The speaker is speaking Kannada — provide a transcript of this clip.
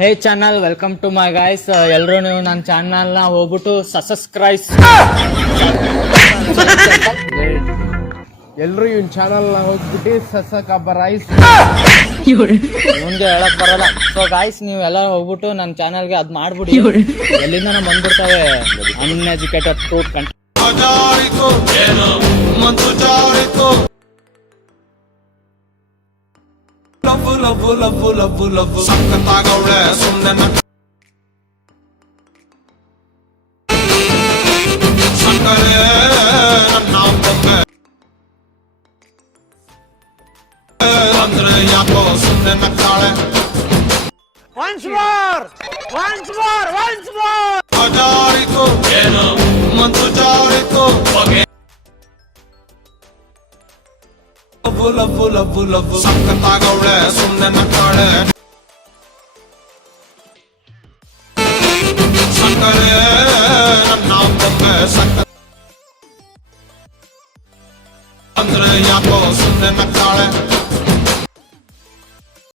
Hey channel, welcome to my guys. ಎಲ್ಲರೂ ನೀವು ನನ್ನ ಚಾನಲ್ನ ಹೋಗ್ಬಿಟ್ಟು ಸಬ್ಸ್ಕ್ರೈಬ್. ಎಲ್ಲರೂ ಇವನ್ ಚಾನಲ್ನ ಹೋಗ್ಬಿಟ್ಟು ಸಬ್ಸ್ಕ್ರೈಬ್. ಮುಂದೆ ಹೇಳಕ್ ಬರಲ್ಲ. ಸೊ ಗಾಯ್ಸ್, ನೀವು ಎಲ್ಲ ಹೋಗ್ಬಿಟ್ಟು ನನ್ನ ಚಾನಲ್ಗೆ ಅದ್ ಮಾಡ್ಬಿಡಿ. ಎಲ್ಲಿಂದ ನಾವು ಬಂದ್ಬಿಡ್ತಾವೆ ಅನ್ಎಜುಕೇಟೆಡ್ ಫ್ರೂಟ್ ಕಂಟೆಂಟ್. ಲವ್ ಸಕ್ಕತ್ತಾಗವಳೆ ಸುಮ್ಮನೆ ಸಕ್ಕರೆ ನನ್ನ ಬೊಬ್ಬೆ ಅಂದ್ರೆ ಯಾಕೋ ಸುಮ್ಮನೆ ನಕ್ಕಾಳೆ. ಜಾರಿತು ಏನು ಮತ್ತು ಜಾರಿತು ಲವ್ ಸಕ್ಕತ್ತಾಗವಳೆ ಸುಮ್ಮನೆ ನಕ್ಕಾಳೆ. ಸಕ್ಕರೆ ನನ್ನ ಬೊಬ್ಬೆ ಸಕ್ಕ ಅಂದ್ರೆ ಯಾಕೋ ಸುಮ್ಮನೆ ನಕ್ಕಾಳೆ.